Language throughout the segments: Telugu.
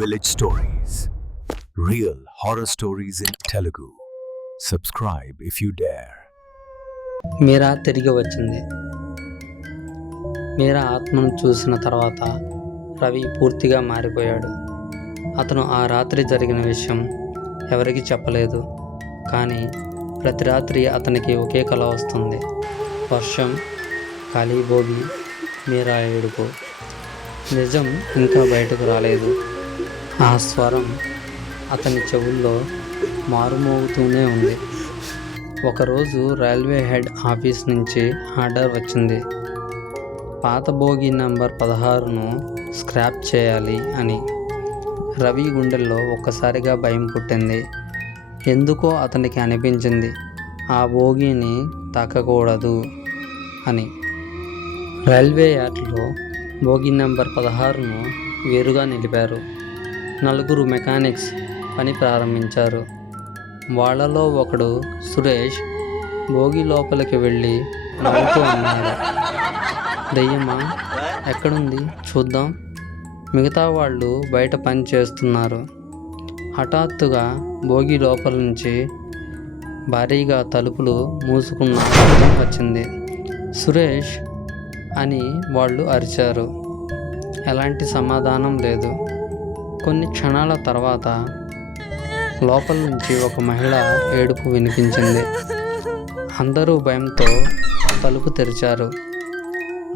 Village Stories. Real horror stories in Telugu. Subscribe if you dare. మీరా తిరిగి వచ్చింది. మీరా ఆత్మను చూసిన తర్వాత రవి పూర్తిగా మారిపోయాడు. అతను ఆ రాత్రి జరిగిన విషయం ఎవరికీ చెప్పలేదు. కానీ ప్రతి రాత్రి అతనికి ఒకే కల వస్తుంది. వర్షం, ఖాళీ భోగి, మీరా ఏడుపు. నిజం ఇంకా బయటకు రాలేదు. ఆ స్వరం అతని చెవుల్లో మారుమోగుతూనే ఉంది. ఒకరోజు రైల్వే హెడ్ ఆఫీస్ నుంచి ఆర్డర్ వచ్చింది. పాత బోగి నంబర్ 16ను స్క్రాప్ చేయాలి అని. రవి గుండెల్లో ఒక్కసారిగా భయం పుట్టింది. ఎందుకో అతనికి అనిపించింది ఆ బోగిని తాకకూడదు అని. రైల్వే యార్డ్లో బోగి నంబర్ 16ను వేరుగా నిలిపారు. 4 మెకానిక్స్ పని ప్రారంభించారు. వాళ్ళలో ఒకడు సురేష్ బోగి లోపలికి వెళ్ళి నవ్వుతూ అన్నాడు, దెయ్యమా ఎక్కడుంది చూద్దాం. మిగతా వాళ్ళు బయట పని చేస్తున్నారు. హఠాత్తుగా బోగి లోపల నుంచి భారీగా తలుపులు మూసుకున్న శబ్దం వచ్చింది. సురేష్ అని వాళ్ళు అరిచారు. ఎలాంటి సమాధానం లేదు. కొన్ని క్షణాల తర్వాత లోపల నుంచి ఒక మహిళ ఏడుపు వినిపించింది. అందరూ భయంతో తలుపు తెరిచారు.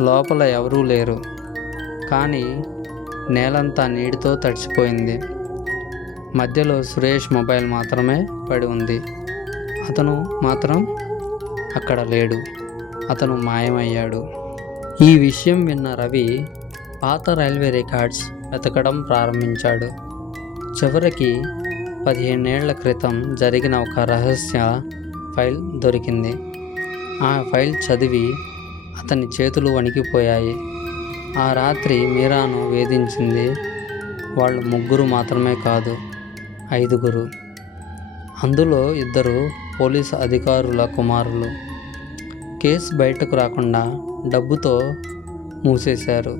లోపల ఎవరూ లేరు. కానీ నేలంతా నీటితో తడిసిపోయింది. మధ్యలో సురేష్ మొబైల్ మాత్రమే పడి ఉంది. అతను మాత్రం అక్కడ లేడు. అతను మాయమయ్యాడు. ఈ విషయం విన్న రవి పాత రైల్వే రికార్డ్స్ వెతకడం ప్రారంభించాడు. చివరికి 15 ఏళ్ల క్రితం జరిగిన ఒక రహస్య ఫైల్ దొరికింది. ఆ ఫైల్ చదివి అతని చేతులు వణికిపోయాయి. ఆ రాత్రి మీరాను వేధించింది వాళ్ళు 3 మాత్రమే కాదు, 5. అందులో 2 పోలీసు అధికారుల కుమారులు. కేసు బయటకు రాకుండా డబ్బుతో మూసేశారు.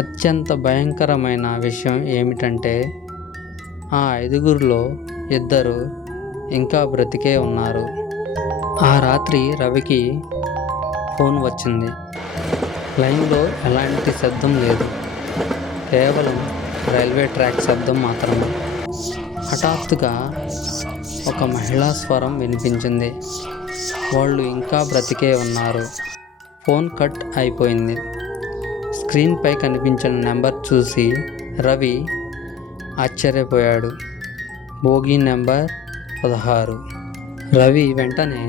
అత్యంత భయంకరమైన విషయం ఏమిటంటే ఆ 5లో 2 ఇంకా బ్రతికే ఉన్నారు. ఆ రాత్రి రవికి ఫోన్ వచ్చింది. లైన్లో ఎలాంటి శబ్దం లేదు, కేవలం రైల్వే ట్రాక్ శబ్దం మాత్రమే. హఠాత్తుగా ఒక మహిళా స్వరం వినిపించింది, వాళ్ళు ఇంకా బ్రతికే ఉన్నారు. ఫోన్ కట్ అయిపోయింది. స్క్రీన్పై కనిపించిన నెంబర్ చూసి రవి ఆశ్చర్యపోయాడు. బోగి నెంబర్ 16. రవి వెంటనే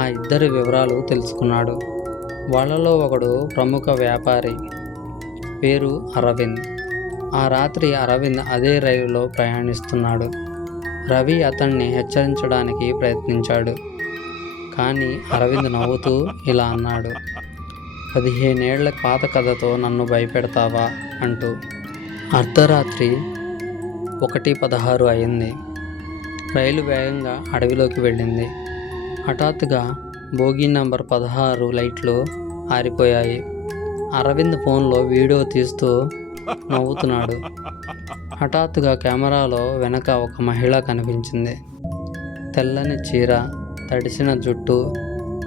ఆ 2 వివరాలు తెలుసుకున్నాడు. వాళ్ళలో ఒకడు ప్రముఖ వ్యాపారి, పేరు అరవింద్. ఆ రాత్రి అరవింద్ అదే రైలులో ప్రయాణిస్తున్నాడు. రవి అతన్ని హెచ్చరించడానికి ప్రయత్నించాడు. కానీ అరవింద్ నవ్వుతూ ఇలా అన్నాడు, 15 ఏళ్ల పాత కథతో నన్ను భయపెడతావా అంటూ. అర్ధరాత్రి 1:16 అయింది. రైలు వేగంగా అడవిలోకి వెళ్ళింది. హఠాత్తుగా బోగి నంబర్ 16 లైట్లు ఆరిపోయాయి. అరవింద్ ఫోన్లో వీడియో తీస్తూ నవ్వుతున్నాడు. హఠాత్తుగా కెమెరాలో వెనక ఒక మహిళ కనిపించింది. తెల్లని చీర, తడిసిన జుట్టు,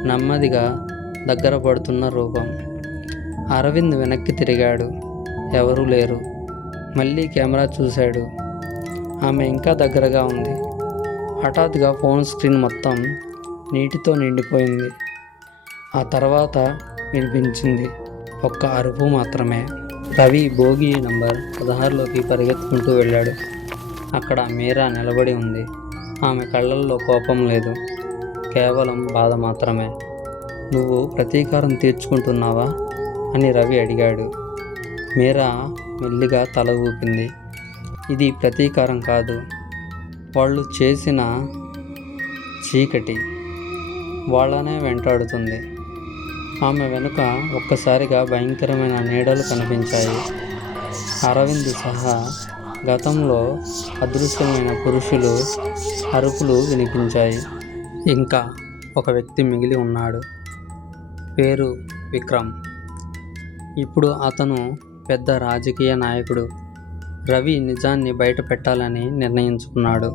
నెమ్మదిగా దగ్గర పడుతున్న రూపం. అరవింద్ వెనక్కి తిరిగాడు. ఎవరూ లేరు. మళ్ళీ కెమెరా చూశాడు. ఆమె ఇంకా దగ్గరగా ఉంది. హఠాత్తుగా ఫోన్ స్క్రీన్ మొత్తం నీటితో నిండిపోయింది. ఆ తర్వాత వినిపించింది ఒక్క అరుపు మాత్రమే. రవి బోగి నంబర్ 16లోకి పరిగెత్తుకుంటూ వెళ్ళాడు. అక్కడ మీరా నిలబడి ఉంది. ఆమె కళ్ళల్లో కోపం లేదు, కేవలం బాధ మాత్రమే. నువ్వు ప్రతీకారం తీర్చుకుంటున్నావా అని రవి అడిగాడు. మీరా మెల్లిగా తల ఊపింది. ఇది ప్రతీకారం కాదు, వాళ్ళు చేసిన చీకటి వాళ్ళనే వెంటాడుతుంది. ఆమె వెనుక ఒక్కసారిగా భయంకరమైన నీడలు కనిపించాయి. అరవింద్ సహా గతంలో అదృశ్యమైన పురుషులు అరుపులు వినిపించాయి. ఇంకా ఒక వ్యక్తి మిగిలి ఉన్నాడు. పేరు విక్రమ్. ఇప్పుడు అతను పెద్ద రాజకీయ నాయకుడు. రవి నిజాన్ని బయట పెట్టాలని నిర్ణయించుకున్నాడు.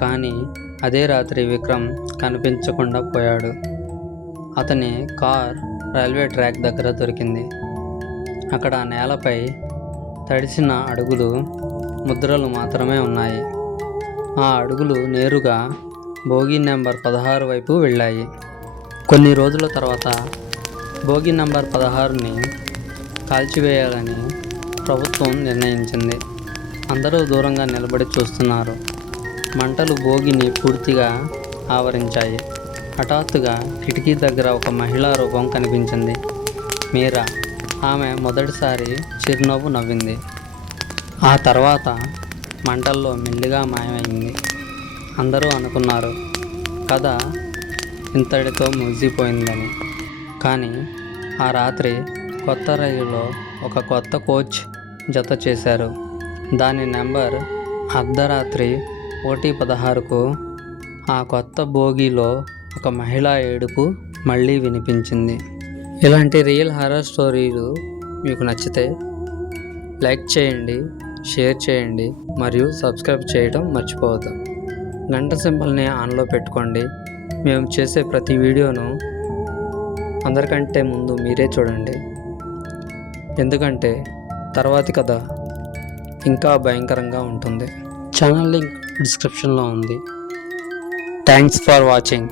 కానీ అదే రాత్రి విక్రమ్ కనిపించకుండా పోయాడు. అతని కార్ రైల్వే ట్రాక్ దగ్గర దొరికింది. అక్కడ నేలపై తడిసిన అడుగులు ముద్రలు మాత్రమే ఉన్నాయి. ఆ అడుగులు నేరుగా బోగి నెంబర్ 16 వైపు వెళ్ళాయి. కొన్ని రోజుల తర్వాత బోగి నెంబర్ 16ని కాల్చివేయాలని ప్రభుత్వం నిర్ణయించింది. అందరూ దూరంగా నిలబడి చూస్తున్నారు. మంటలు బోగిని పూర్తిగా ఆవరించాయి. హఠాత్తుగా కిటికీ దగ్గర ఒక మహిళా రూపం కనిపించింది. మీరా. ఆమె మొదటిసారి చిరునవ్వు నవ్వింది. ఆ తర్వాత మంటల్లో మెల్లిగా మాయమైంది. అందరూ అనుకున్నారు కథ ఇంతటితో ముగిసిపోయిందని. కానీ ఆ రాత్రి కొత్త రైలులో ఒక కొత్త కోచ్ జత చేశారు. దాని నెంబర్ అర్ధరాత్రి 1:16కు ఆ కొత్త బోగీలో ఒక మహిళా ఏడుపు మళ్ళీ వినిపించింది. ఇలాంటి రియల్ హారర్ స్టోరీలు మీకు నచ్చితే లైక్ చేయండి, షేర్ చేయండి మరియు సబ్స్క్రైబ్ చేయడం మర్చిపోవద్దు. గంట సింబల్ని ఆన్లో పెట్టుకోండి. మేము చేసే ప్రతి వీడియోను అందరికంటే ముందు మీరే చూడండి. ఎందుకంటే తర్వాతి కథ ఇంకా భయంకరంగా ఉంటుంది. ఛానల్ లింక్ డిస్క్రిప్షన్లో ఉంది. Thanks for watching.